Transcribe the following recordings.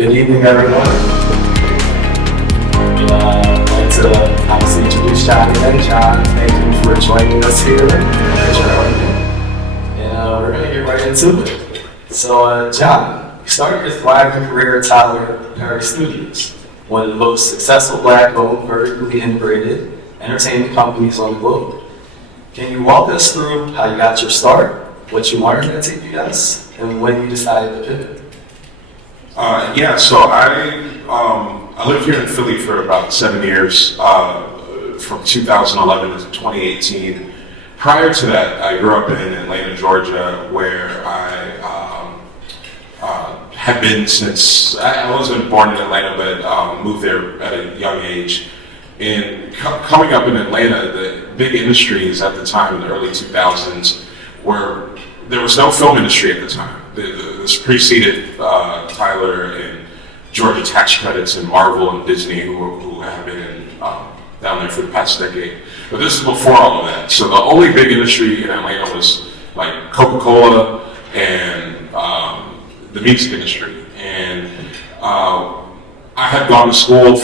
Good evening, everyone. I'd like to obviously introduce John again. John, thank you for joining us here. And we're going to get right into it. So, John, you started your thriving career at Tyler Perry Studios, one of the most successful Black-owned, vertically integrated entertainment companies on the globe. Can you walk us through how you got your start, what you learned at TPS, and when you decided to pivot? So I lived here in Philly for about 7 years, from 2011 to 2018. Prior to that, I grew up in Atlanta, Georgia, where I have been since, I wasn't born in Atlanta, but moved there at a young age. And coming up in Atlanta, the big industries at the time in the early 2000s there was no film industry at the time. This preceded Tyler and Georgia tax credits and Marvel and Disney, who have been down there for the past decade. But this is before all of that. So the only big industry in Atlanta was like Coca-Cola and the music industry. And I had gone to school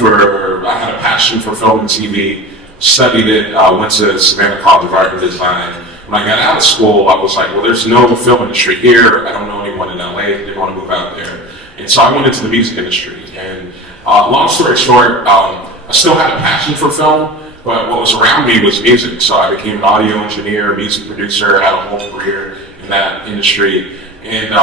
I had a passion for film and TV, studied it, went to Savannah College of Art and Design. When I got out of school, I was like, well, there's no film industry here. I don't know anyone in LA, didn't want to move out there. And so I went into the music industry. And long story short, I still had a passion for film, but what was around me was music. So I became an audio engineer, music producer, had a whole career in that industry. And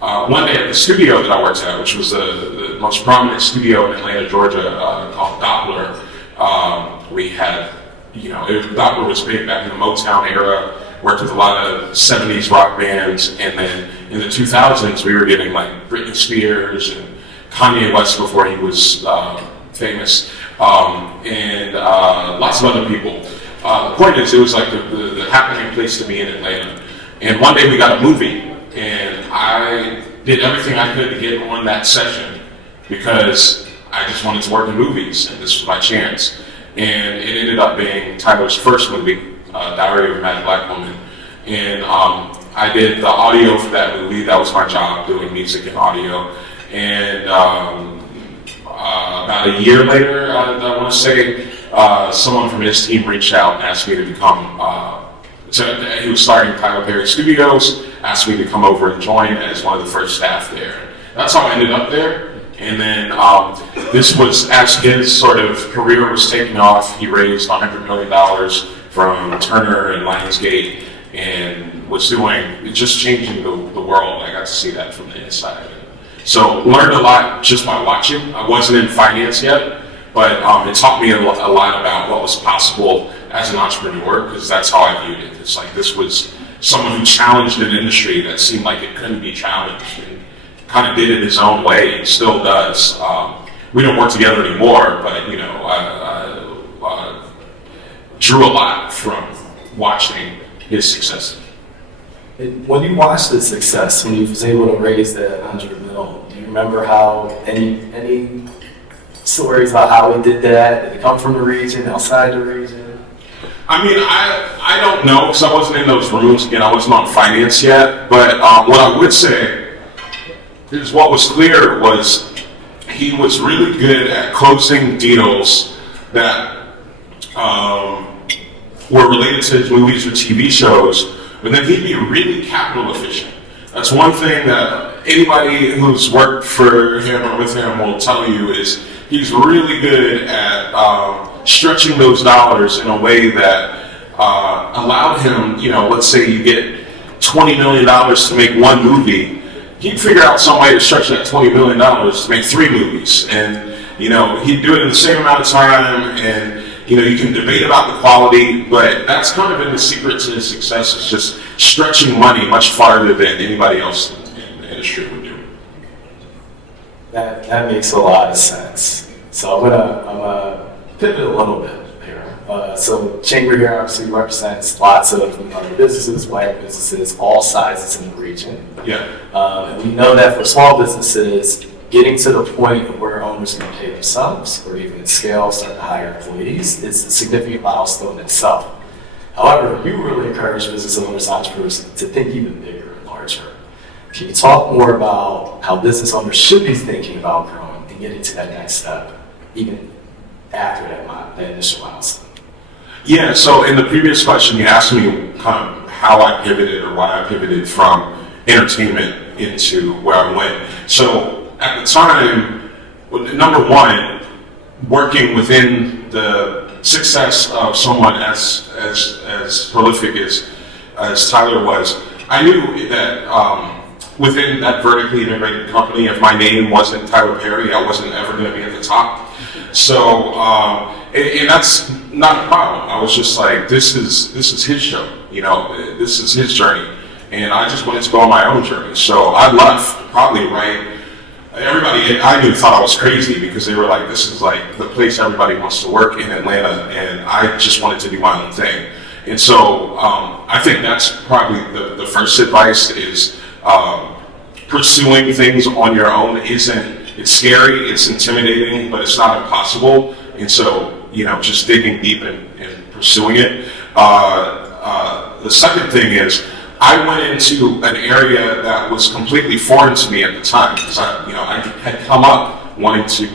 one day at the studio that I worked at, which was the most prominent studio in Atlanta, Georgia, called Doppler, we had, Doppler was big back in the Motown era, worked with a lot of 70s rock bands, and then in the 2000s we were getting like Britney Spears and Kanye West before he was famous, and lots of other people. The point is, it was like the happening place to be in Atlanta. And one day we got a movie, and I did everything I could to get on that session because I just wanted to work in movies, and this was my chance. And it ended up being Tyler's first movie, Diary of a Mad Black Woman. And I did the audio for that movie. That was my job, doing music and audio. And about a year later, I want to say, someone from his team reached out and asked me to become, he was starting Tyler Perry Studios, asked me to come over and join as one of the first staff there. That's how I ended up there. And then this was, as his sort of career was taking off, he raised $100 million from Turner and Lionsgate and was just changing the world. I got to see that from the inside. So learned a lot just by watching. I wasn't in finance yet, but it taught me a lot about what was possible as an entrepreneur, because that's how I viewed it. It's like this was someone who challenged an industry that seemed like it couldn't be challenged, and kind of did it his own way, and still does. We don't work together anymore, but I drew a lot from watching his success. When you watched the success, when he was able to raise that $100 million, do you remember how any stories about how he did that? Did it come from the region, outside the region? I mean, I don't know, because I wasn't in those rooms. Again, I wasn't on finance yet. But what I would say is what was clear was he was really good at closing deals that were related to his movies or TV shows, but then he'd be really capital efficient. That's one thing that anybody who's worked for him or with him will tell you, is he's really good at stretching those dollars in a way that allowed him, let's say you get $20 million to make one movie, he'd figure out some way to stretch that $20 million to make 3 movies. And, he'd do it in the same amount of time, and, you can debate about the quality, but that's kind of been the secret to his success, is just stretching money much farther than anybody else in the industry would do. That makes a lot of sense. So I'm gonna pivot a little bit here. So Chamber here obviously represents lots of businesses, Black businesses, all sizes in the region. Yeah. And we know that for small businesses, getting to the point where owners can pay themselves, or even at scale start to hire employees, is a significant milestone in itself. However, you really encourage business owners, entrepreneurs to think even bigger and larger. Can you talk more about how business owners should be thinking about growing and getting to that next step, even after that initial milestone? Yeah, so in the previous question, you asked me kind of how I pivoted or why I pivoted from entertainment into where I went. So at the time, number one, working within the success of someone as prolific as Tyler was, I knew that within that vertically integrated company, if my name wasn't Tyler Perry, I wasn't ever going to be at the top. So, and that's not a problem. I was just like, this is his show, you know, this is his journey, and I just wanted to go on my own journey. So I left probably right. Everybody I knew thought I was crazy because they were like, this is like the place everybody wants to work in Atlanta, and I just wanted to do my own thing. And so I think that's probably the first advice is pursuing things on your own it's scary, it's intimidating, but it's not impossible. And so, you know, just digging deep and pursuing it. The second thing is, I went into an area that was completely foreign to me at the time because I had come up wanting to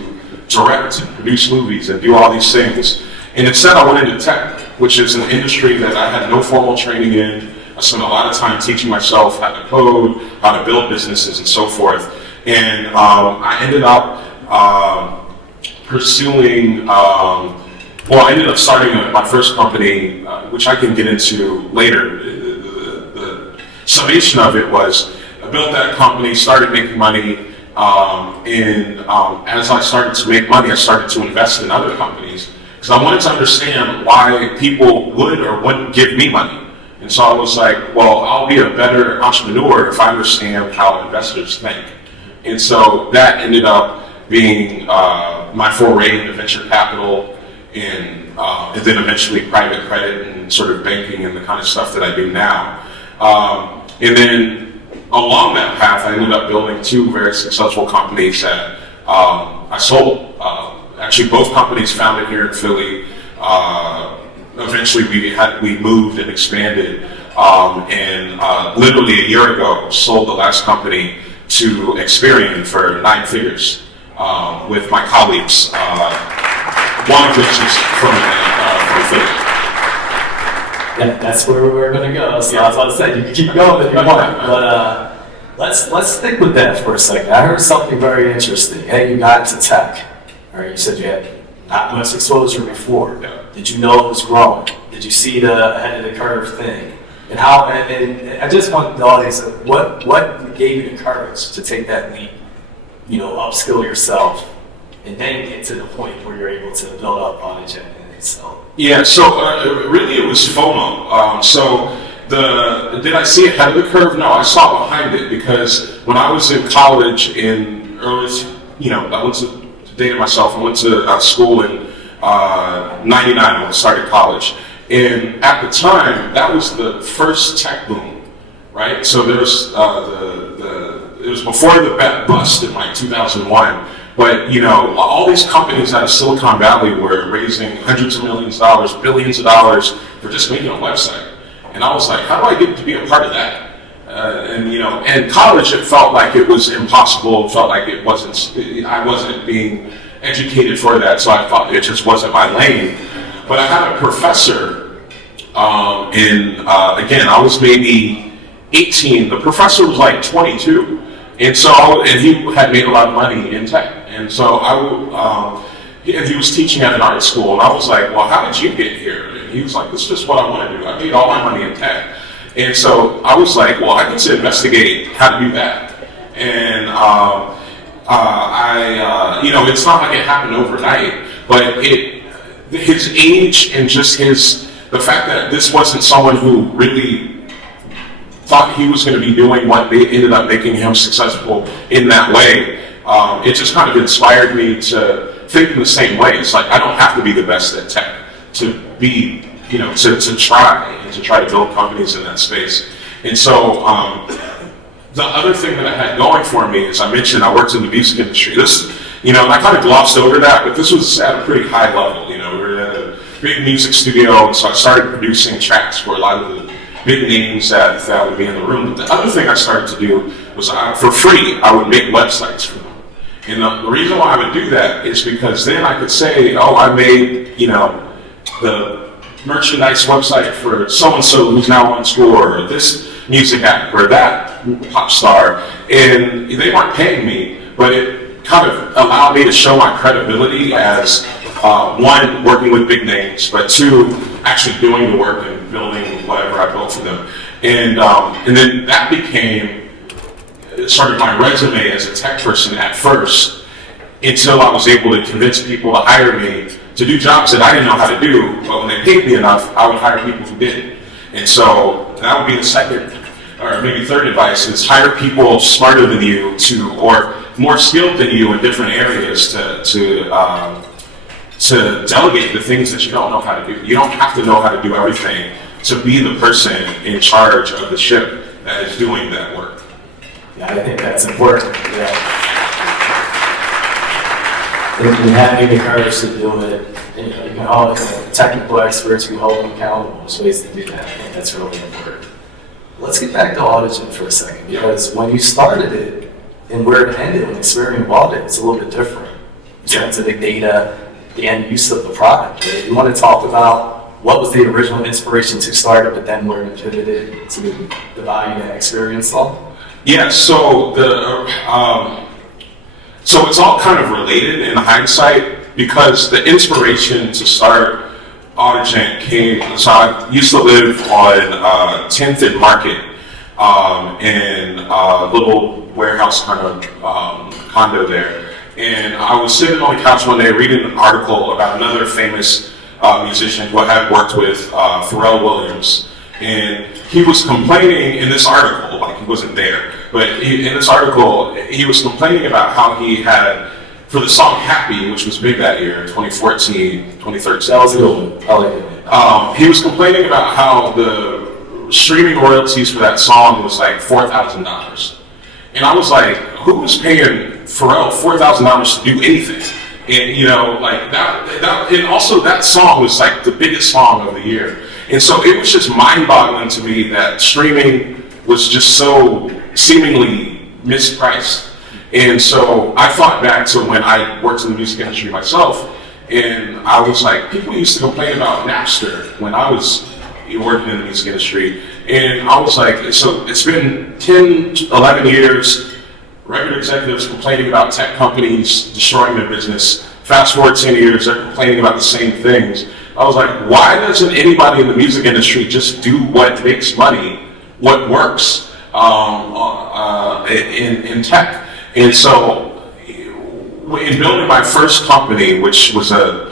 direct and produce movies and do all these things. And instead I went into tech, which is an industry that I had no formal training in. I spent a lot of time teaching myself how to code, how to build businesses and so forth. And I ended up I ended up starting my first company, which I can get into later. The summation of it was I built that company, started making money, and as I started to make money, I started to invest in other companies because I wanted to understand why people would or wouldn't give me money. And so I was like, well, I'll be a better entrepreneur if I understand how investors think. And so that ended up being my foray into venture capital and then eventually private credit and sort of banking and the kind of stuff that I do now. And then along that path, I ended up building two very successful companies that I sold. Actually, both companies founded here in Philly. Eventually, we moved and expanded, and literally a year ago, sold the last company to Experian for 9 figures with my colleagues, one of which is from Philly. Yeah, that's where we're going to go. So I was about to say, you can keep going if you want, but let's stick with that for a second. I heard something very interesting. Hey, you got into tech. All right, you said you had not much exposure before. Yeah. Did you know it was growing? Did you see the ahead of the curve thing? And how? And I just want the audience. What gave you the courage to take that leap? You know, upskill yourself, and then get to the point where you're able to build up on it and itself. Yeah. So really, it was FOMO. Did I see ahead of the curve? No, I saw behind it because when I was in college in early, I went to dated myself. I went to school in '99 when I started college. And at the time, that was the first tech boom, right? So there was it was before the bust in like 2001. But all these companies out of Silicon Valley were raising hundreds of millions of dollars, billions of dollars for just making a website. And I was like, how do I get to be a part of that? And college, it felt like it was impossible. It felt like I wasn't being educated for that, so I thought it just wasn't my lane. But I had a professor, again, I was maybe 18. The professor was like 22, and he had made a lot of money in tech. And so he was teaching at an art school, and I was like, well, how did you get here? And he was like, this is just what I want to do. I made all my money in tech. And so I was like, well, I need to investigate how to do that. And it's not like it happened overnight, but his age and just the fact that this wasn't someone who really thought he was going to be doing what they ended up making him successful in that way, it just kind of inspired me to think in the same way. It's like, I don't have to be the best at tech to be, to try to build companies in that space. And so the other thing that I had going for me is, I mentioned I worked in the music industry. I kind of glossed over that, but this was at a pretty high level. We were at a big music studio, and so I started producing tracks for a lot of the big names that would be in the room. But the other thing I started to do was for free, I would make websites for them. And the reason why I would do that is because then I could say, oh, I made, the merchandise website for so-and-so who's now on tour, or this music act, or that pop star. And they weren't paying me, but it kind of allowed me to show my credibility as, one, working with big names, but two, actually doing the work and building whatever I built for them. And then that became sort of my resume as a tech person at first, until I was able to convince people to hire me to do jobs that I didn't know how to do, but when they paid me enough, I would hire people who did. And so that would be the second, or maybe third advice, is hire people smarter than you or more skilled than you in different areas to delegate the things that you don't know how to do. You don't have to know how to do everything to be the person in charge of the ship that is doing that work. Yeah, I think that's important. Yeah. And having the courage to do it, you can always, technical experts, we hold them accountable. There's ways to do that. I think that's really important. Let's get back to Audigen for a second, because when you started it and where it ended, when Experian bought it, it's a little bit different. In terms of the data, the end use of the product. Right? You want to talk about what was the original inspiration to start it, but then where it pivoted to the value that Experian saw? Yeah, so so it's all kind of related in hindsight, because the inspiration to start Audigen came, so I used to live on 10th and Market in a little warehouse kind of condo there. And I was sitting on the couch one day reading an article about another famous musician who I had worked with, Pharrell Williams. And he was complaining in this article, like he wasn't there, but in this article, he was complaining about how he had, for the song Happy, which was big that year, 2014, 2013. That was a good one. I like it. He was complaining about how the streaming royalties for that song was like $4,000. And I was like, who was paying Pharrell $4,000 to do anything? And like that, and also that song was like the biggest song of the year. And so it was just mind-boggling to me that streaming was just so seemingly mispriced. And so I thought back to when I worked in the music industry myself, and I was like, people used to complain about Napster when I was working in the music industry. And I was like, so it's been 10, 11 years, record executives complaining about tech companies destroying their business. Fast forward 10 years, they're complaining about the same things. I was like, why doesn't anybody in the music industry just do what makes money, what works in tech? And so in building my first company, which was a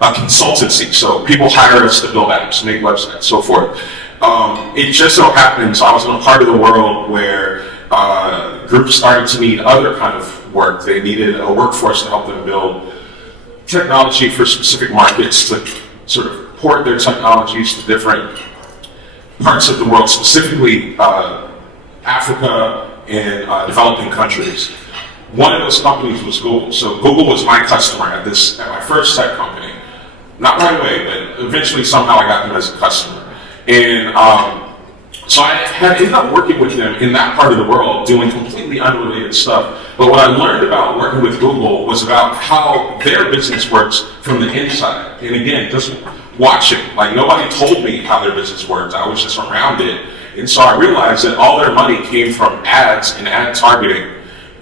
consultancy, so people hire us to build apps, make websites, so forth. It just so happens I was in a part of the world where groups started to need other kind of work. They needed a workforce to help them build technology for specific markets, to sort of port their technologies to different parts of the world, specifically Africa and developing countries. One of those companies was Google. So Google was my customer at my first tech company. Not right away, but eventually somehow I got them as a customer. And so I had ended up working with them in that part of the world, doing completely unrelated stuff. But what I learned about working with Google was about how their business works from the inside. And again, just watching. Like, nobody told me how their business worked. I was just around it. And so I realized that all their money came from ads and ad targeting.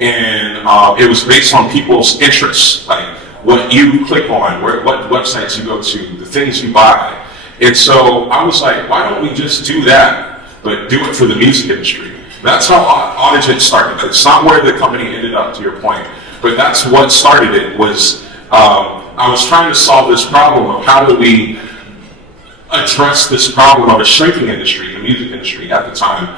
And it was based on people's interests, like what you click on, what websites you go to, the things you buy. And so I was like, why don't we just do that, but do it for the music industry? That's how Audigen started. It's not where the company ended up, to your point, but that's what started it. Was I was trying to solve this problem of how do we address this problem of a shrinking industry, the music industry at the time,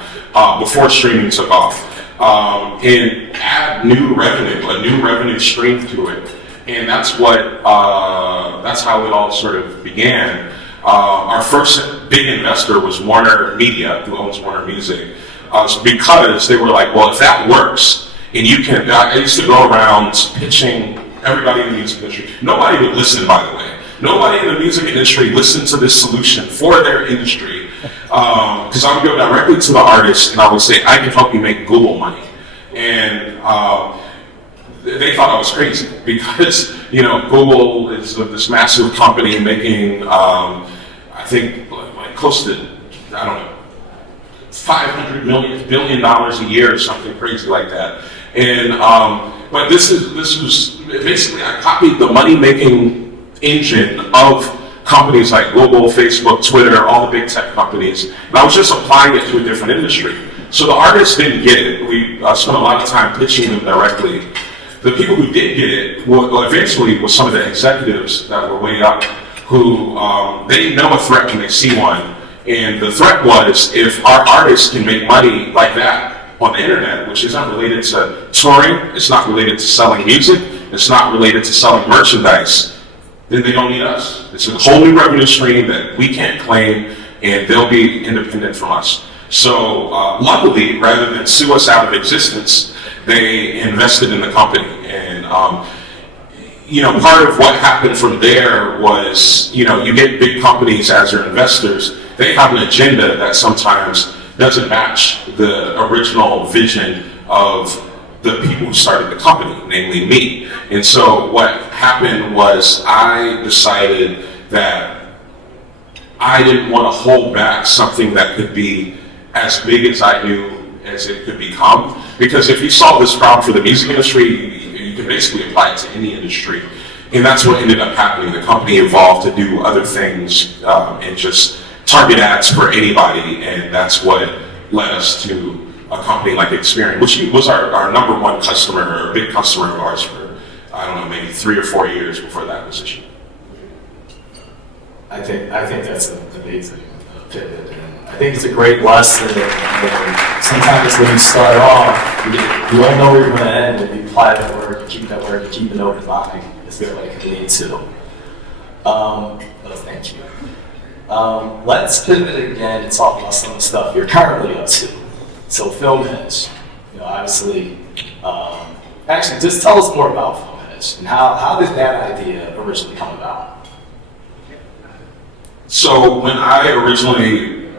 before streaming took off, and add a new revenue stream to it. And that's how it all sort of began. Our first big investor was Warner Media, who owns Warner Music, because they were like, well, if that works, and you can, I used to go around pitching everybody in the music industry. Nobody would listen, by the way. Nobody in the music industry listened to this solution for their industry, because I would go directly to the artist and I would say, I can help you make Google money. And they thought I was crazy because, Google is this massive company making, I think, like close to, I don't know, $500 billion a year or something crazy like that. And, but this was basically, I copied the money-making engine of companies like Google, Facebook, Twitter, all the big tech companies, and I was just applying it to a different industry. So the artists didn't get it. We spent a lot of time pitching them directly. The people who did get it, well, eventually was some of the executives that were way up, who they know a threat when they see one. And the threat was, if our artists can make money like that on the internet, which isn't related to touring, it's not related to selling music, it's not related to selling merchandise, then they don't need us. It's a whole new revenue stream that we can't claim, and they'll be independent from us. So luckily, rather than sue us out of existence, they invested in the company. And part of what happened from there was, you get big companies as your investors. They have an agenda that sometimes doesn't match the original vision of the people who started the company, namely me. And so what happened was I decided that I didn't want to hold back something that could be as big as I knew as it could become. Because if you solve this problem for the music industry, you can basically apply it to any industry. And that's what ended up happening. The company evolved to do other things and just target ads for anybody. And that's what led us to a company like Experian, which was our number one customer, or a big customer of ours for, I don't know, maybe 3 or 4 years before the acquisition. I think that's an amazing pivot. And I think it's a great lesson. And sometimes when you start off, you don't know where you're going to end. If you apply that work, you keep that work, you keep an open mind. It's good like you need to. Thank you. Let's pivot again and talk about some of the stuff you're currently up to. So FilmEdge, obviously, actually just tell us more about FilmEdge and how did that idea originally come about? So when I originally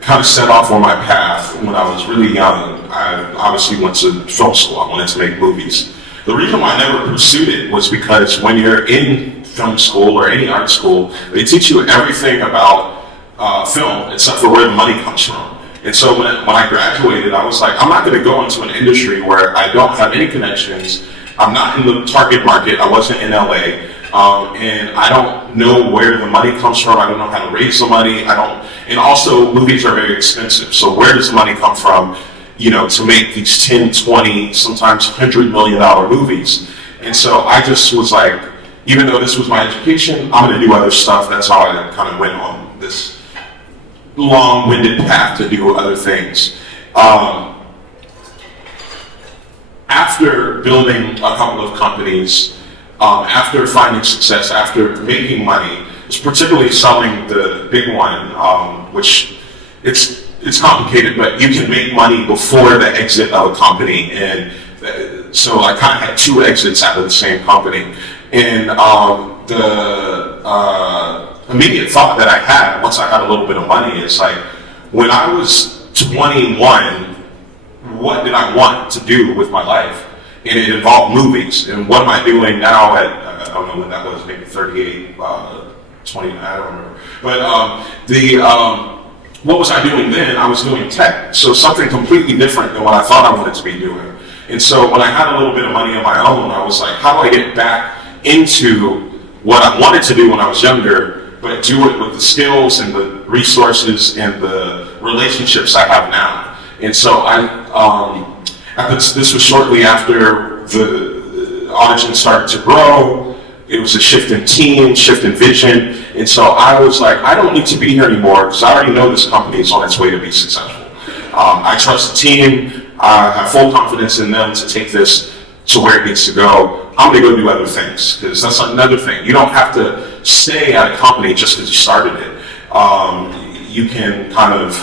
kind of set off on my path when I was really young, I obviously went to film school. I wanted to make movies. The reason why I never pursued it was because when you're in film school or any art school, they teach you everything about film except for where the money comes from. And so when I graduated, I was like, I'm not going to go into an industry where I don't have any connections. I'm not in the target market. I wasn't in LA. And I don't know where the money comes from. I don't know how to raise the money. And also movies are very expensive. So where does the money come from, to make these 10, 20, sometimes $100 million movies? And so I just was like, even though this was my education, I'm going to do other stuff. That's how I kind of went on this long-winded path to do other things. After building a couple of companies, after finding success, after making money, it's particularly selling the big one, which it's complicated, but you can make money before the exit of a company. And so I kind of had 2 exits out of the same company. And the immediate thought that I had once I had a little bit of money is like, when I was 21, what did I want to do with my life? And it involved movies. And what am I doing now at, I don't know when that was, maybe 38, 20, I don't remember. But what was I doing then? I was doing tech. So something completely different than what I thought I wanted to be doing. And so when I had a little bit of money of my own, I was like, how do I get back into what I wanted to do when I was younger, but do it with the skills and the resources and the relationships I have now? And so this was shortly after the audition started to grow. It was a shift in team, shift in vision. And so I was like, I don't need to be here anymore because I already know this company is on its way to be successful. I trust the team. I have full confidence in them to take this to where it needs to go. I'm going to go do other things, because that's another thing. You don't have to stay at a company just because you started it. You can kind of,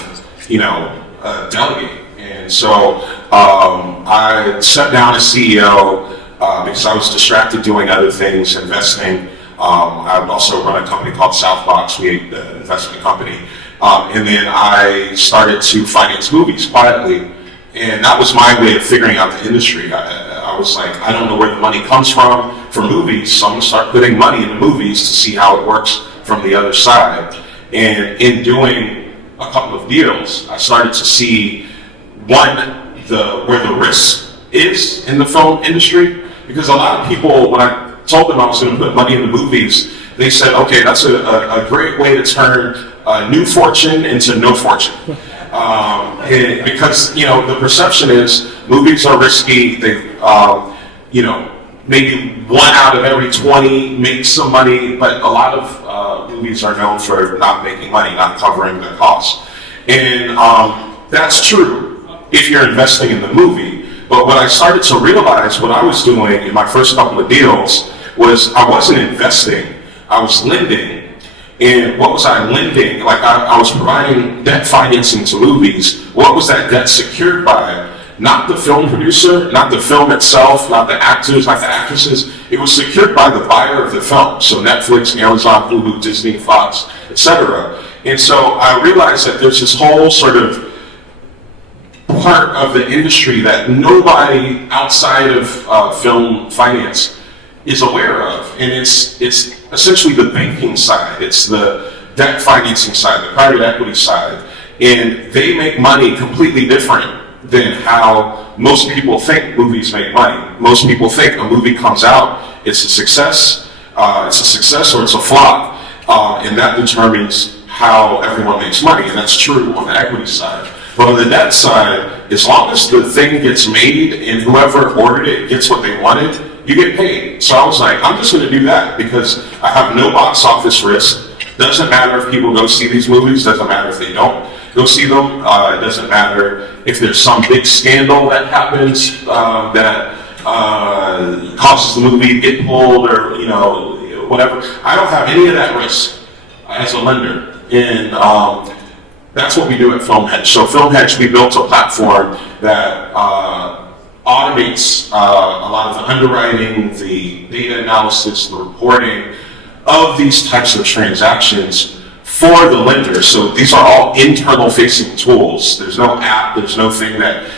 delegate. And so I stepped down as CEO because I was distracted doing other things, investing. I would also run a company called Southbox, the investment company. And then I started to finance movies quietly. And that was my way of figuring out the industry. I was like, I don't know where the money comes from for movies, so I'm gonna start putting money into movies to see how it works from the other side. And in doing a couple of deals, I started to see, one, where the risk is in the film industry. Because a lot of people, when I told them I was gonna put money into movies, they said, okay, that's a great way to turn new fortune into no fortune. Because, you know, the perception is movies are risky. They, you know, maybe 1 out of every 20 makes some money, but a lot of movies are known for not making money, not covering the costs. And that's true if you're investing in the movie. But what I started to realize, what I was doing in my first couple of deals, was I wasn't investing, I was lending. And what was I lending? Like I was providing debt financing to movies. What was that debt secured by? Not the film producer, not the film itself, not the actors, not the actresses. It was secured by the buyer of the film. So Netflix, Amazon, Hulu, Disney, Fox, etc. And so I realized that there's this whole sort of part of the industry that nobody outside of film finance is aware of, and it's essentially the banking side, it's the debt financing side, the private equity side, and they make money completely different than how most people think movies make money. Most people think a movie comes out, it's a success or it's a flop, and that determines how everyone makes money, and that's true on the equity side. But on the debt side, as long as the thing gets made and whoever ordered it gets what they wanted, you get paid. So I was like, I'm just going to do that because I have no box office risk. Doesn't matter if people go see these movies. Doesn't matter if they don't go see them. It doesn't matter if there's some big scandal that happens that causes the movie to get pulled or, you know, whatever. I don't have any of that risk as a lender. And that's what we do at Film Hedge. So Film Hedge, we built a platform that automates a lot of the underwriting, the data analysis, the reporting of these types of transactions for the lender. So these are all internal facing tools. There's no app, there's no thing that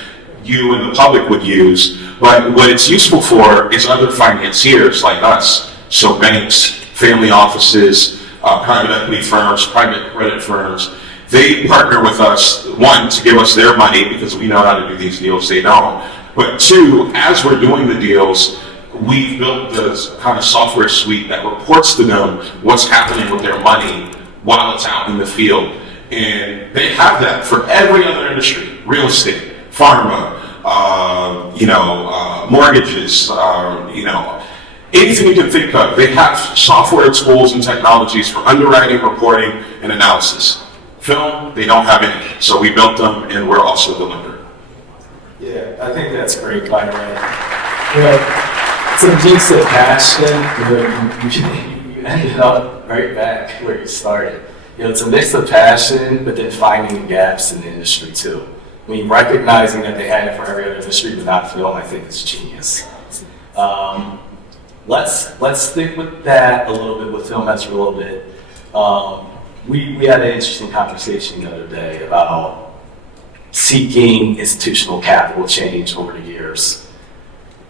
you and the public would use. But what it's useful for is other financiers like us. So banks, family offices, private equity firms, private credit firms. They partner with us, one, to give us their money because we know how to do these deals, they don't. But two, as we're doing the deals, we've built this kind of software suite that reports to them what's happening with their money while it's out in the field. And they have that for every other industry, real estate, pharma, mortgages, anything you can think of. They have software tools and technologies for underwriting, reporting, and analysis. Film, they don't have any. So we built them and we're also the lender. Yeah, I think that's great, by the way. You know, it's a mix of passion. You ended up right back where you started. You know, it's a mix of passion, but then finding the gaps in the industry too. I mean, recognizing that they had it for every other industry, but not film, I think is genius. Let's stick with that a little bit, with Film Hedge a little bit. We had an interesting conversation the other day about seeking institutional capital change over the years.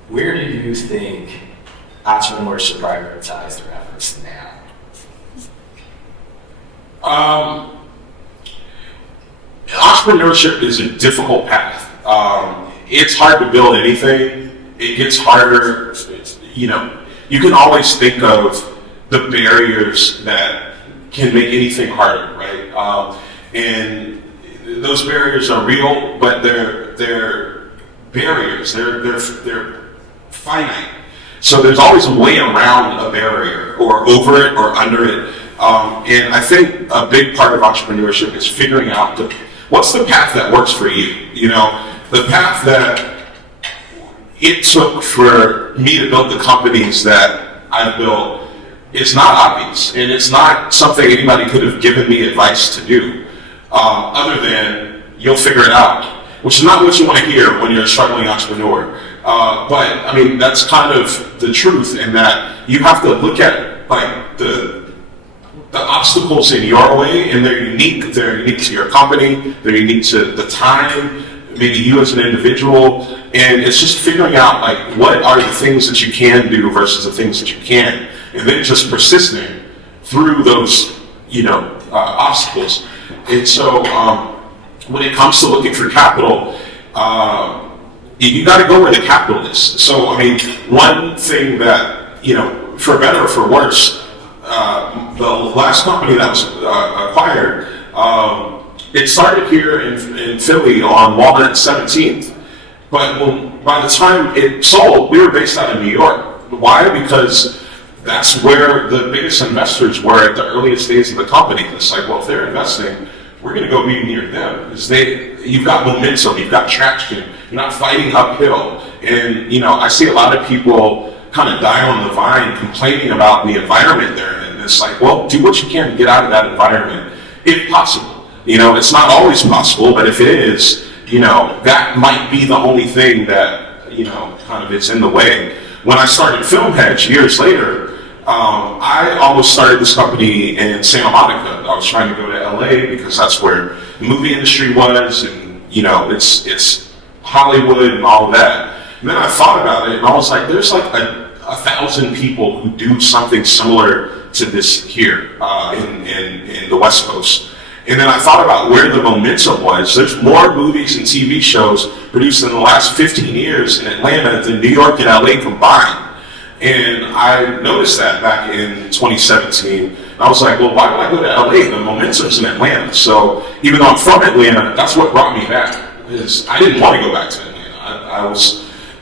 Where do you think entrepreneurs should prioritize their efforts now? Entrepreneurship is a difficult path. It's hard to build anything. It gets harder. You can always think of the barriers that can make anything harder, right? And those barriers are real, but they're barriers. They're finite. So there's always a way around a barrier, or over it, or under it. And I think a big part of entrepreneurship is figuring out what's the path that works for you. You know, the path that it took for me to build the companies that I've built is not obvious, and it's not something anybody could have given me advice to do, other than you'll figure it out, which is not what you want to hear when you're a struggling entrepreneur. But I mean, that's kind of the truth, in that you have to look at like the obstacles in your way, and they're unique. They're unique to your company. They're unique to the time. maybe you as an individual, and it's just figuring out like what are the things that you can do versus the things that you can't, and then just persisting through those, obstacles. And so when it comes to looking for capital, you got to go where the capital is. So I mean, one thing that, for better or for worse, the last company that was acquired, it started here in Philly on Walnut and 17th. But by the time it sold, we were based out of New York. Why? Because that's where the biggest investors were at the earliest days of the company. It's like, well, if they're investing, we're going to go be near them. Because you've got momentum, you've got traction, you're not fighting uphill. And, I see a lot of people kind of die on the vine complaining about the environment they're in. And it's like, well, do what you can to get out of that environment, if possible. It's not always possible, but if it is, that might be the only thing that, kind of is in the way. When I started Film Hedge years later, I almost started this company in Santa Monica. I was trying to go to LA because that's where the movie industry was, and, it's Hollywood and all of that. And then I thought about it, and I was like, there's like 1,000 people who do something similar to this here in the West Coast. And then I thought about where the momentum was. There's more movies and TV shows produced in the last 15 years in Atlanta than New York and LA combined. And I noticed that back in 2017. I was like, well, why would I go to LA? The momentum's in Atlanta. So even though I'm from Atlanta, that's what brought me back. Is I didn't want to go back to Atlanta. I was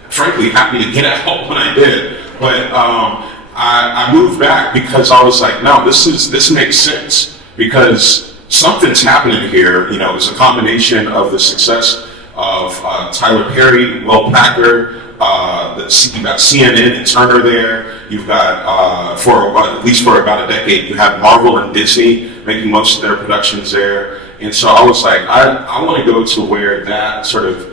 frankly happy to get out when I did. But I moved back because I was like, no, this makes sense. Because something's happening here. It's a combination of the success of Tyler Perry, Will Packer. You've got CNN and Turner there. You've got, at least for about a decade, you have Marvel and Disney making most of their productions there. And so I was like, I want to go to where that sort of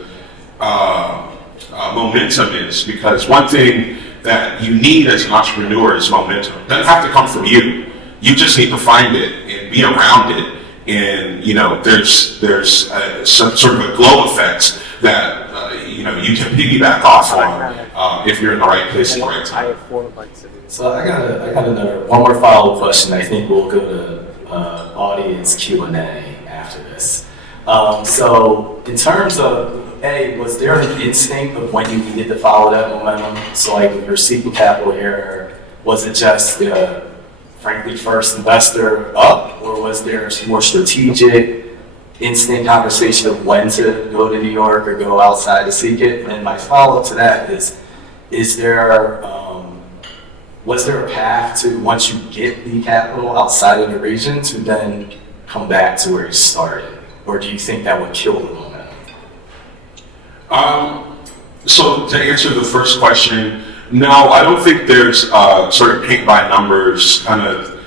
momentum is, because one thing that you need as an entrepreneur is momentum. It doesn't have to come from you. You just need to find it and be around it. And there's some sort of a glow effect that you can piggyback off on if you're in the right place at the right time. So I got one more follow-up question. I think we'll go to audience Q&A after this. So in terms of was there an instinct of when you needed to follow that momentum? So like if you're seeking capital here, was it just frankly first investor up, or was there more strategic instant conversation of when to go to New York or go outside to seek it? And my follow-up to that is there was there a path to, once you get the capital outside of the region, to then come back to where you started, or do you think that would kill the momentum? So to answer the first question, no, I don't think there's sort of paint by numbers kind of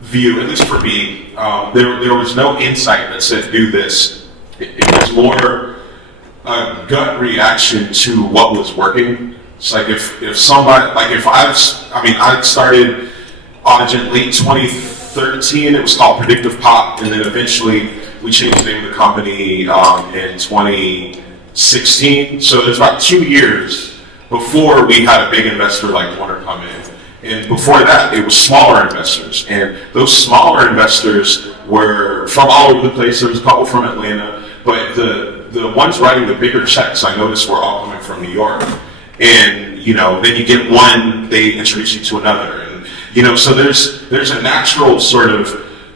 view, at least for me. There was no insight that said do this. It was more a gut reaction to what was working. It's like if somebody, like if I started Audient late 2013, it was called Predictive Pop, and then eventually we changed the name of the company in 2016. So there's about 2 years before we had a big investor like Warner come in. And before that, it was smaller investors. And those smaller investors were from all over the place. There was a couple from Atlanta, but the ones writing the bigger checks, I noticed, were all coming from New York. And, then you get one, they introduce you to another. And, so there's a natural sort of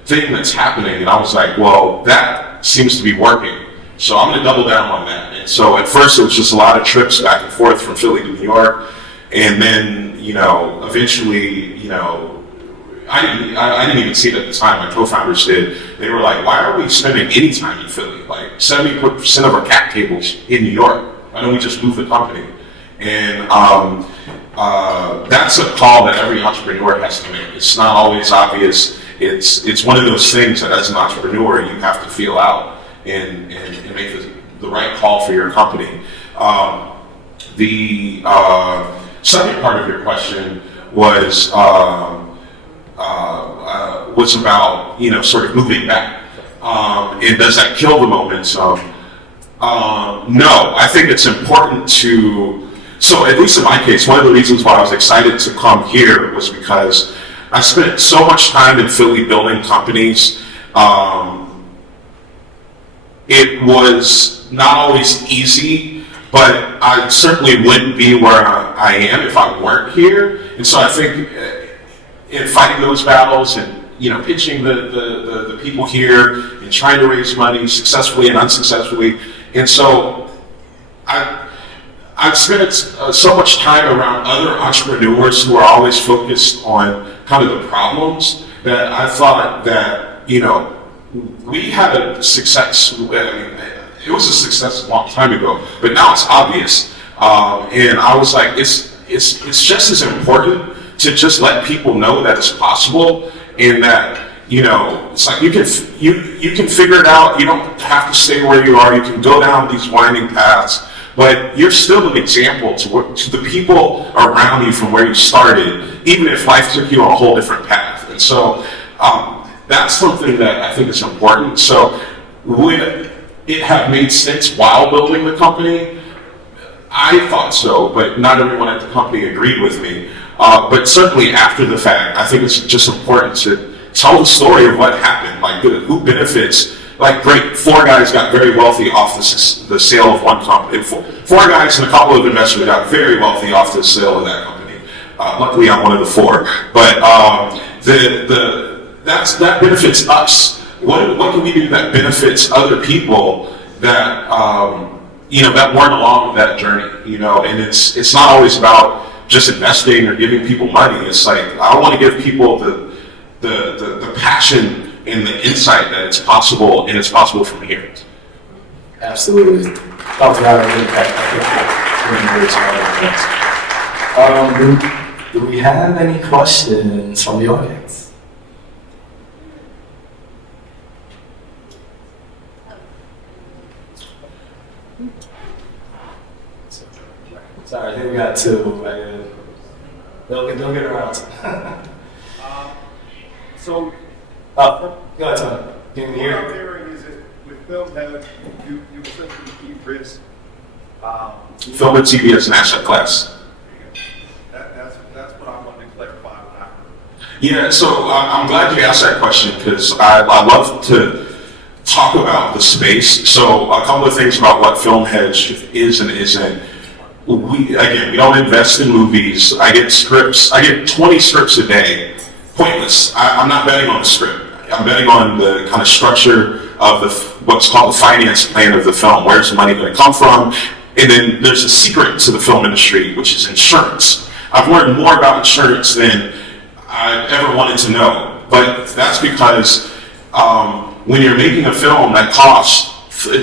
thing that's happening. And I was like, well, that seems to be working. So I'm going to double down on that. And so at first it was just a lot of trips back and forth from Philly to New York. And then, eventually, I didn't even see it at the time. My co-founders did. They were like, why are we spending any time in Philly? Like 70% of our cap tables in New York. Why don't we just move the company? And that's a call that every entrepreneur has to make. It's not always obvious. It's one of those things that as an entrepreneur, you have to feel out and make the right call for your company. The second part of your question was about, sort of moving back. And does that kill the momentum? No, I think it's important to, so at least in my case, one of the reasons why I was excited to come here was because I spent so much time in Philly building companies. It was not always easy, but I certainly wouldn't be where I am if I weren't here. And so I think in fighting those battles and pitching the people here and trying to raise money successfully and unsuccessfully. And so I've spent so much time around other entrepreneurs who are always focused on kind of the problems that I thought that, we had a success. I mean, it was a success a long time ago, but now it's obvious. And I was like, it's just as important to just let people know that it's possible, and that it's like you can figure it out. You don't have to stay where you are. You can go down these winding paths, but you're still an example to the people around you from where you started, even if life took you on a whole different path. And so that's something that I think is important. So would it have made sense while building the company? I thought so, but not everyone at the company agreed with me. But certainly after the fact, I think it's just important to tell the story of what happened, like who benefits. Like, great, 4 guys got very wealthy off the sale of one company. 4 guys and a couple of investors got very wealthy off the sale of that company. Luckily, I'm one of the 4. But that benefits us. What can we do that benefits other people that that weren't along with that journey? And it's not always about just investing or giving people money. It's like, I want to give people the passion and the insight that it's possible, and it's possible from here. Absolutely. Talking about our impact. Do we have any questions from the audience? Sorry, I think we got 2. They'll get around. Go ahead, Tony. Can you hear? What I'm hearing is that with film head, you essentially keep risk. Film and TV as an asset class. That's what I wanted to clarify when I heard. Yeah, so I'm glad you asked that question, because I love to talk about the space. So a couple of things about what film hedge is and isn't. We don't invest in movies. I get 20 scripts a day. Pointless. I'm not betting on the script. I'm betting on the kind of structure of what's called the finance plan of the film. Where's the money going to come from? And then there's a secret to the film industry, which is insurance. I've learned more about insurance than I've ever wanted to know. But that's because when you're making a film that costs,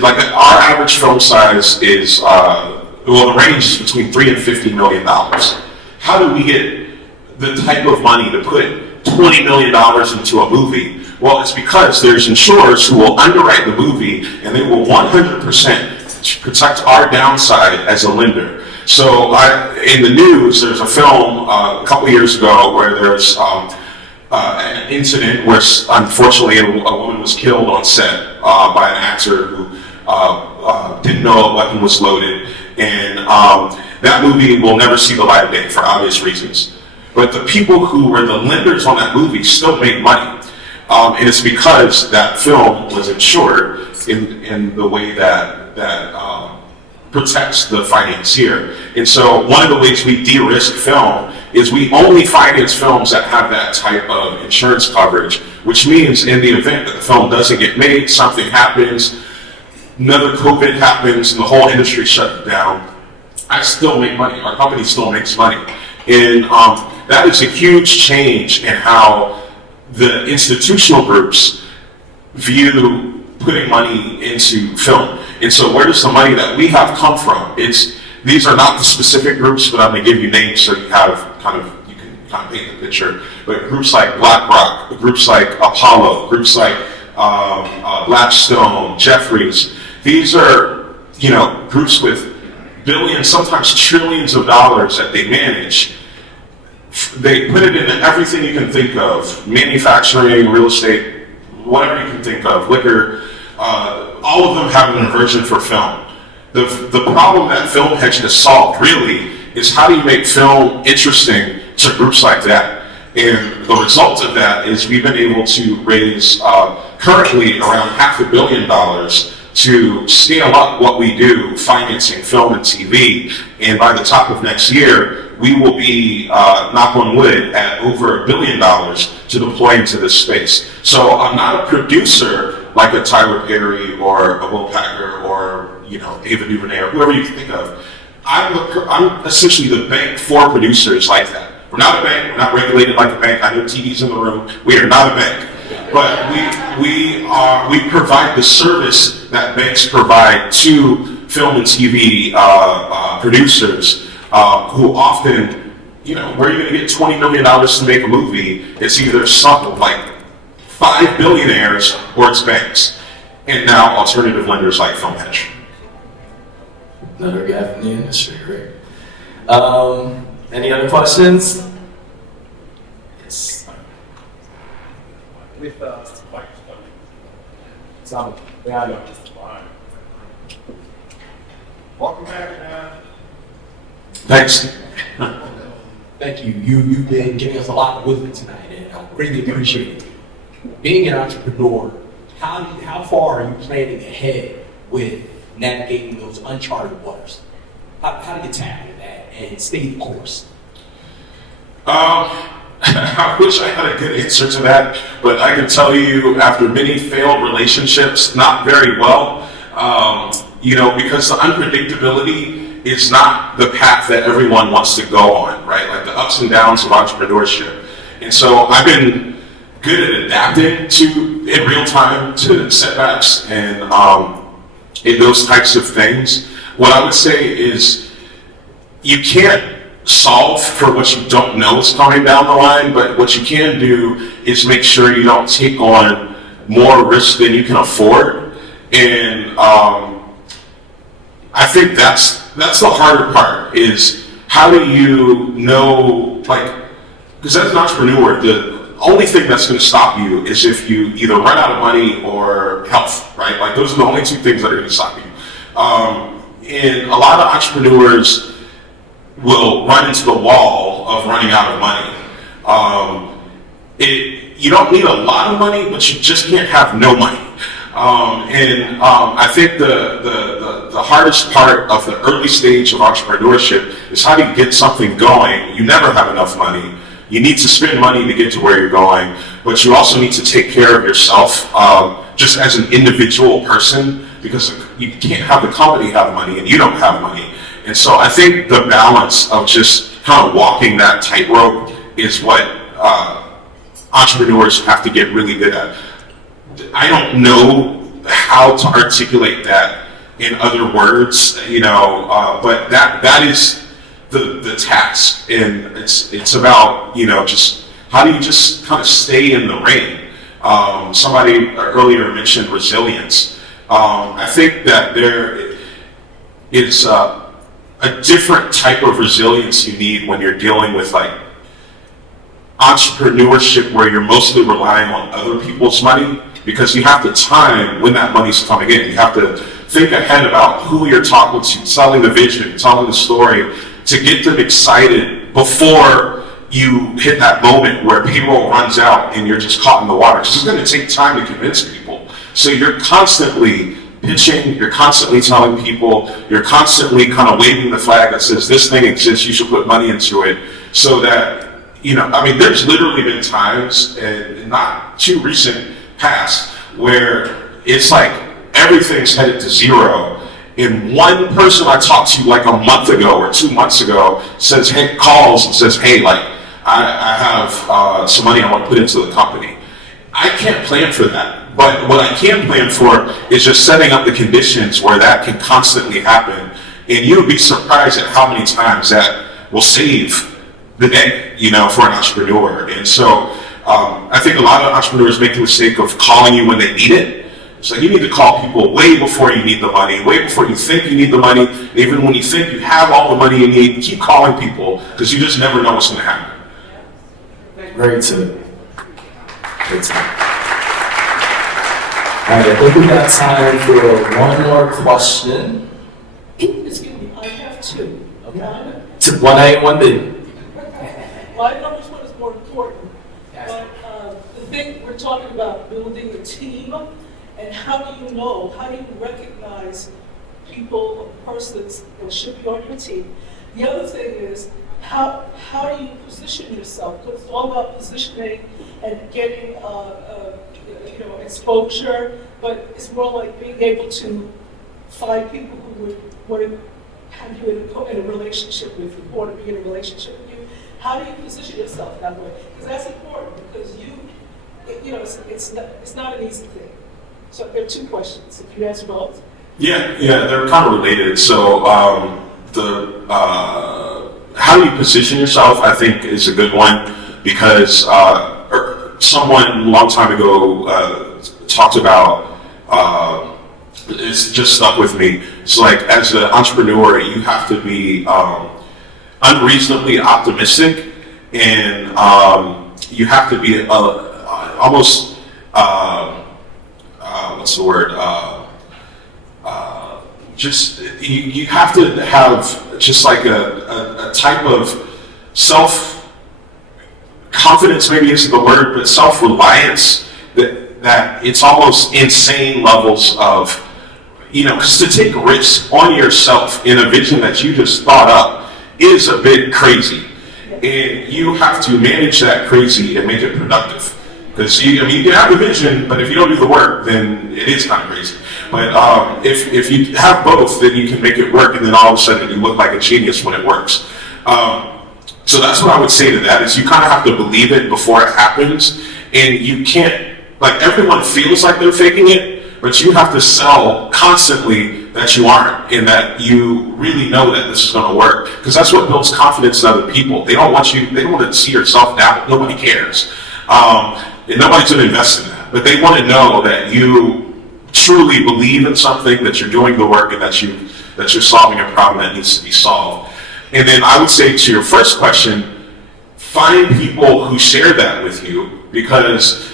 like our average film size is, the range is between $3 and $50 million. How do we get the type of money to put $20 million into a movie? Well, it's because there's insurers who will underwrite the movie, and they will 100% protect our downside as a lender. So in the news, there's a film a couple years ago where there's an incident where unfortunately a woman was killed on set by an actor who didn't know a weapon was loaded. And that movie will never see the light of day for obvious reasons. But the people who were the lenders on that movie still made money. And it's because that film was insured in the way that protects the financier. And so one of the ways we de-risk film is we only finance films that have that type of insurance coverage, which means in the event that the film doesn't get made, something happens, another COVID happens, and the whole industry shut down, I still make money. Our company still makes money. And that is a huge change in how the institutional groups view putting money into film. And so where does the money that we have come from? These are not the specific groups, but I'm going to give you names so you can kind of paint the picture. But groups like BlackRock, groups like Apollo, groups like Blackstone, Jeffries, these are groups with billions, sometimes trillions of dollars that they manage. They put it into everything you can think of: manufacturing, real estate, whatever you can think of, liquor. All of them have an aversion for film. The problem that Film Hedge has solved really is how do you make film interesting to groups like that? And the result of that is we've been able to raise currently around $500 million to scale up what we do, financing film and TV. And by the top of next year, we will be, knock on wood, at over $1 billion to deploy into this space. So I'm not a producer like a Tyler Perry or a Will Packer or Ava DuVernay or whoever you can think of. I'm essentially the bank for producers like that. We're not a bank. We're not regulated like a bank. I know TD's in the room. We are not a bank, but we provide the service that banks provide to film and TV producers who often, where are you going to get $20 million to make a movie? It's either something like 5 billionaires or it's banks, and now alternative lenders like Film Hedge. Another guy from the industry, great. Any other questions? Yes. With, welcome back, man. Thanks. Thank you. You've been giving us a lot of wisdom tonight, and I greatly appreciate it. Being an entrepreneur, how far are you planning ahead with navigating those uncharted waters? How do you tackle that and stay the course? I wish I had a good answer to that, but I can tell you after many failed relationships, not very well, because the unpredictability is not the path that everyone wants to go on, right? Like the ups and downs of entrepreneurship. And so I've been good at adapting in real time to setbacks and in those types of things. What I would say is you can't solve for what you don't know is coming down the line, but what you can do is make sure you don't take on more risk than you can afford. And I think that's the harder part, is how do you know, because as an entrepreneur, the only thing that's going to stop you is if you either run out of money or health, right? Like those are the only two things that are going to stop you. And a lot of entrepreneurs will run into the wall of running out of money. You don't need a lot of money, but you just can't have no money. I think the hardest part of the early stage of entrepreneurship is how do you get something going? You never have enough money. You need to spend money to get to where you're going, but you also need to take care of yourself just as an individual person, because you can't have the company have money and you don't have money. And so I think the balance of just kind of walking that tightrope is what entrepreneurs have to get really good at. I don't know how to articulate that in other words, but that is the task, and it's about just how do you just kind of stay in the rain. Somebody earlier mentioned resilience. I think that there is a different type of resilience you need when you're dealing with entrepreneurship where you're mostly relying on other people's money, because you have to time when that money's coming in. You have to think ahead about who you're talking to, telling the vision, telling the story, to get them excited before you hit that moment where payroll runs out and you're just caught in the water. Because it's going to take time to convince people. So you're constantly pitching, you're constantly telling people, you're constantly kind of waving the flag that says this thing exists, you should put money into it, so that, there's literally been times, and not too recent past, where it's like everything's headed to zero, and one person I talked to like a month ago or 2 months ago calls and says, hey, I have some money I want to put into the company. I can't plan for that. But what I can plan for is just setting up the conditions where that can constantly happen. And you'll be surprised at how many times that will save the day, for an entrepreneur. And so I think a lot of entrepreneurs make the mistake of calling you when they need it. So you need to call people way before you need the money, way before you think you need the money. Even when you think you have all the money you need, keep calling people, because you just never know what's going to happen. Great tip. Great tip. All right, I think we got time for one more question. to 1A and 1B. Well, I know which one is more important, but the thing, we're talking about building a team, and how do you recognize people, a person that should be on your team? The other thing is, how do you position yourself? Because it's all about positioning and getting, exposure, but it's more like being able to find people who would want to have you in a relationship with you, want to be in a relationship with you. How do you position yourself that way? Because that's important, because it's not an easy thing. So there are two questions, if you answer both. Yeah, they're kind of related. So how do you position yourself, I think, is a good one, because someone a long time ago talked about, it's just stuck with me. It's like, as an entrepreneur, you have to be unreasonably optimistic, and you have to be almost, what's the word? Just, you have to have just like a type of self-confidence, maybe isn't the word, but self-reliance, that it's almost insane levels of, because to take risks on yourself in a vision that you just thought up is a bit crazy. And you have to manage that crazy and make it productive. Because you can have the vision, but if you don't do the work, then it is kind of crazy. But if you have both, then you can make it work, and then all of a sudden you look like a genius when it works. So that's what I would say to that, is you kind of have to believe it before it happens, and you can't, like, everyone feels like they're faking it, but you have to sell constantly that you aren't, and that you really know that this is going to work, because that's what builds confidence in other people. They don't want to see yourself down. Nobody cares. And nobody's going to invest in that, but they want to know that you truly believe in something, that you're doing the work, and that you're solving a problem that needs to be solved. And then I would say, to your first question, find people who share that with you, because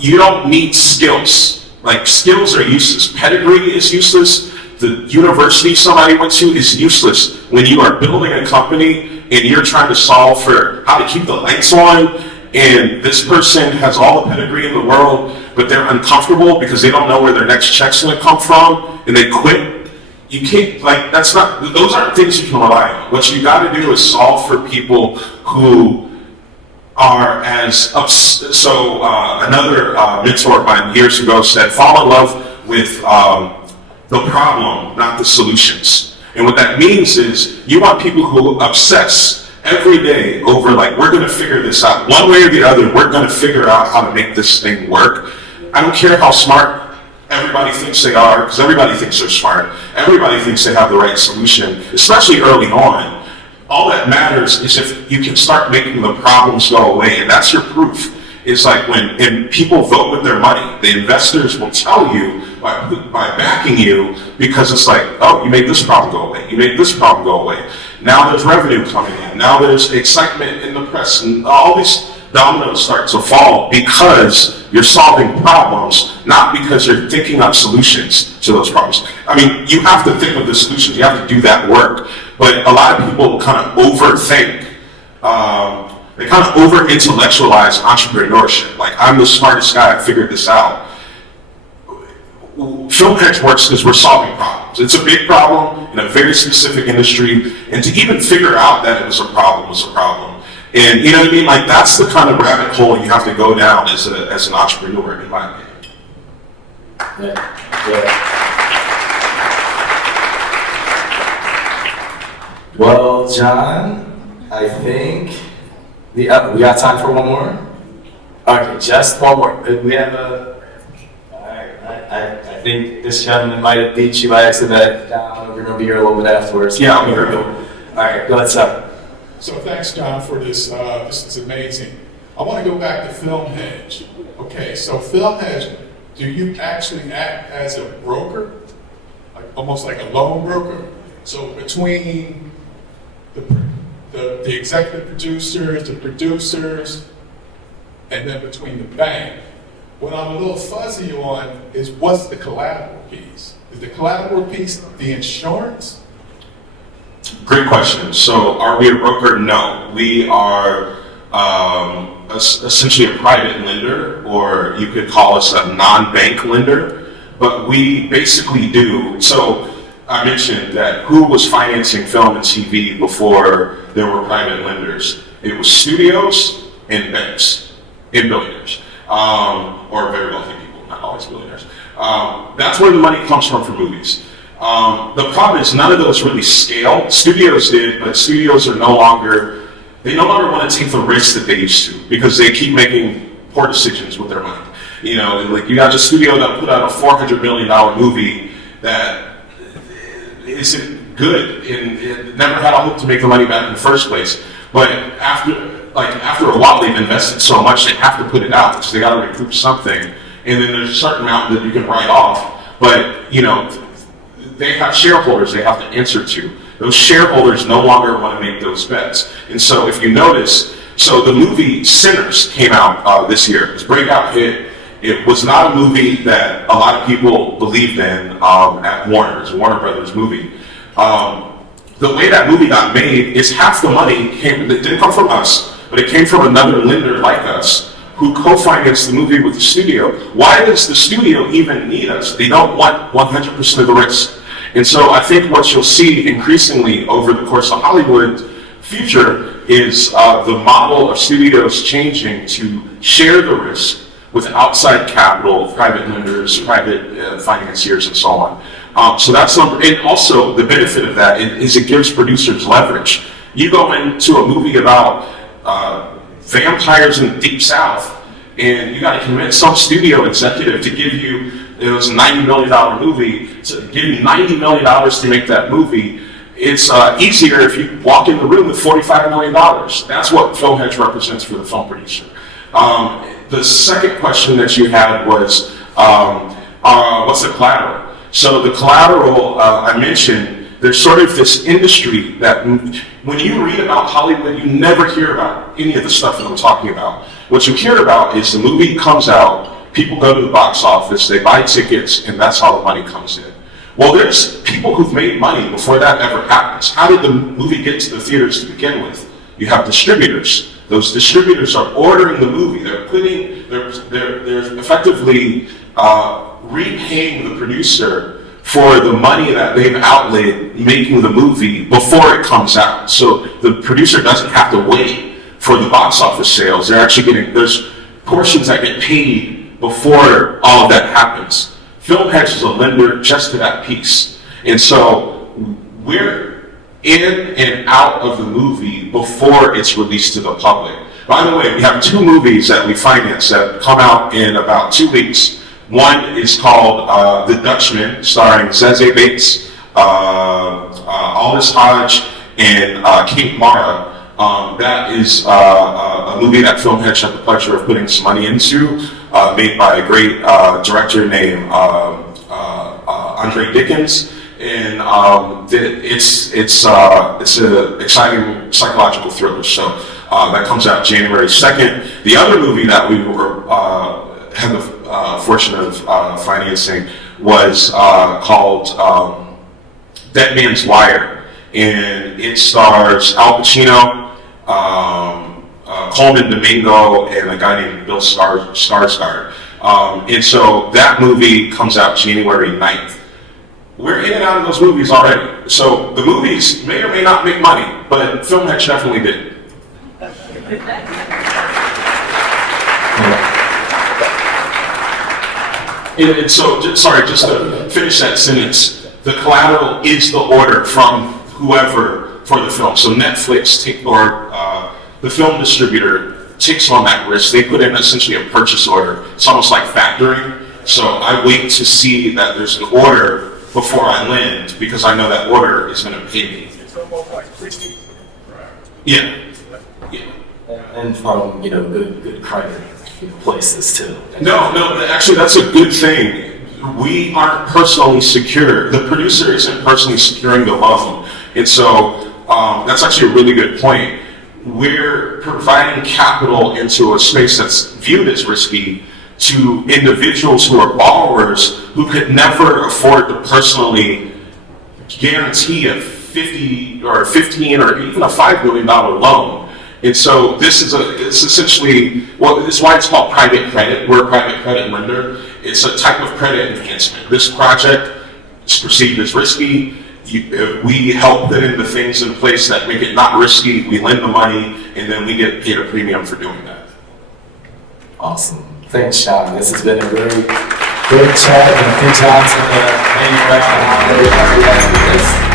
you don't need skills. Like, skills are useless. Pedigree is useless. The university somebody went to is useless when you are building a company and you're trying to solve for how to keep the lights on, and this person has all the pedigree in the world, but they're uncomfortable because they don't know where their next check's going to come from, and they quit. You can't, those aren't things you can rely on. What you got to do is solve for people who are another mentor of mine years ago said, fall in love with the problem, not the solutions. And what that means is, you want people who obsess every day over, we're going to figure this out. One way or the other, we're going to figure out how to make this thing work. I don't care how smart everybody thinks they are, because everybody thinks they're smart. Everybody thinks they have the right solution, especially early on. All that matters is if you can start making the problems go away, and that's your proof. It's like when people vote with their money, the investors will tell you by backing you, because it's like, oh, you made this problem go away. You made this problem go away. Now there's revenue coming in. Now there's excitement in the press, and all these dominoes start to fall because you're solving problems, not because you're thinking up solutions to those problems. I mean, you have to think of the solutions. You have to do that work. But a lot of people kind of overthink. They kind of over-intellectualize entrepreneurship. Like, I'm the smartest guy, I figured this out. Filmheads works because we're solving problems. It's a big problem in a very specific industry, and to even figure out that it was a problem was a problem. And you know what I mean? That's the kind of rabbit hole you have to go down as an entrepreneur, in my opinion. Yeah. Well, John, I think we got time for one more. Okay, just one more. We have I think this gentleman might have beat you by accident down. We're going to be here a little bit afterwards. Yeah, I'll be here. All right, go ahead, sir. So thanks, John, for this. This is amazing. I want to go back to Film Hedge. Okay, so Film Hedge, do you actually act as a broker, almost like a loan broker? So between the executive producers, the producers, and then between the bank. What I'm a little fuzzy on is, what's the collateral piece? Is the collateral piece the insurance? Great question. So, are we a broker? No. We are essentially a private lender, or you could call us a non-bank lender. But we basically do. So, I mentioned that who was financing film and TV before there were private lenders? It was studios and banks and billionaires, or very wealthy people, not always billionaires. That's where the money comes from for movies. The problem is none of those really scale. Studios did, but studios are no longer want to take the risks that they used to because they keep making poor decisions with their money. You know, like you got a studio that put out a $400 million movie that isn't good and it never had a hope to make the money back in the first place. But after a while, they've invested so much they have to put it out because they got to recoup something. And then there's a certain amount that you can write off. But you know, they have shareholders they have to answer to. Those shareholders no longer want to make those bets. And so if you notice, so the movie Sinners came out this year. It was a breakout hit. It was not a movie that a lot of people believed in at Warner. It was a Warner Brothers movie. The way that movie got made is half the money it didn't come from us, but it came from another lender like us who co-financed the movie with the studio. Why does the studio even need us? They don't want 100% of the risk. And so I think what you'll see increasingly over the course of Hollywood's future is the model of studios changing to share the risk with outside capital, private lenders, private financiers, and so on. So that's and also the benefit of that is it gives producers leverage. You go into a movie about vampires in the Deep South, and you got to convince some studio executive to give you, it was a $90 million movie, to give you $90 million to make that movie. It's easier if you walk in the room with $45 million. That's what Film Hedge represents for the film producer. The second question that you had was, what's the collateral? So the collateral, I mentioned, there's sort of this industry that when you read about Hollywood, you never hear about any of the stuff that I'm talking about. What you hear about is the movie comes out, people go to the box office, they buy tickets, and that's how the money comes in. Well, there's people who've made money before that ever happens. How did the movie get to the theaters to begin with? You have distributors. Those distributors are ordering the movie. They're effectively repaying the producer for the money that they've outlaid making the movie before it comes out. So the producer doesn't have to wait for the box office sales. They're actually there's portions that get paid before all of that happens. Film Hedge is a lender just to that piece. And so we're in and out of the movie before it's released to the public. By the way, we have two movies that we finance that come out in about 2 weeks. One is called The Dutchman, starring Zazie Bates, Aldous Hodge, and Kate Mara. That is a movie that Film Hedge had the pleasure of putting some money into, made by a great director named Andre Dickens. And it's an exciting psychological thriller. So that comes out January 2nd. The other movie that we were had the fortune of financing was called Dead Man's Wire, and it stars Al Pacino, Coleman Domingo, and a guy named Bill Skarsgård. And so that movie comes out January 9th. We're in and out of those movies already. So the movies may or may not make money, but Film Hedge definitely did. And so, just to finish that sentence, the collateral is the order from whoever for the film. So Netflix or the film distributor takes on that risk. They put in essentially a purchase order. It's almost like factoring. So I wait to see that there's an order before I lend because I know that order is going to pay me. It's almost like pre-season. Yeah. And from good credit places too. No, actually that's a good thing. We aren't personally secure. The producer isn't personally securing the loan. And so that's actually a really good point. We're providing capital into a space that's viewed as risky to individuals who are borrowers who could never afford to personally guarantee a 50 or 15 or even a $5 million loan. And so it's essentially, well, this is why it's called private credit. We're a private credit lender. It's a type of credit enhancement. This project is perceived as risky. We help put in the things in place that make it not risky. We lend the money, and then we get paid a premium for doing that. Awesome. Thanks, Sean. This has been a really great chat, and a few times in the main round. I'm very happy to have this.